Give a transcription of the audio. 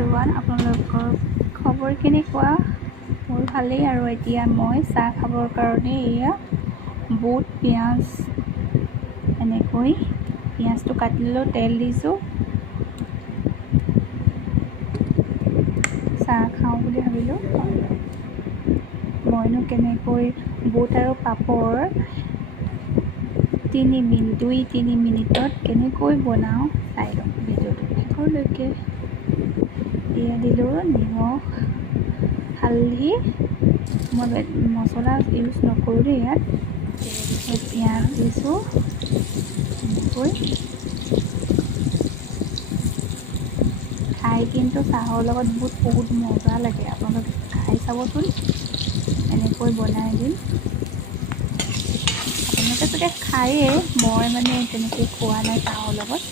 Everyone, আপোনালোকৰ খবৰ কেনেকুৱা? মোৰ ভালেই। আৰু এতিয়া মই চাহ খাবৰ কাৰণে এয়া বুট, পিঁয়াজ এনেকৈ পিঁয়াজটো কাটি ল'লোঁ, তেল দিছোঁ, চাহ খাওঁ বুলি ভাবিলোঁ। মইনো কেনেকৈ বুট আৰু পাপৰ 2-3 মিনিটত কেনেকৈ বনাওঁ চাই লওঁ ভিডিঅ'টো শেষলৈকে। এয়া দিলোঁ নিমখ, হালধি, মই মছলা ইউজ নকৰোঁ দেই ইয়াত। পিঁয়াজ দিছোঁ এনেকৈ। খাই কিন্তু চাহৰ লগত বহুত মজা লাগে, আপোনালোকে খাই চাবচোন। এনেকৈ বনাই দিম, আপোনালোকে চাগে খায়েই, মই মানে তেনেকৈ খোৱা নাই চাহৰ লগত।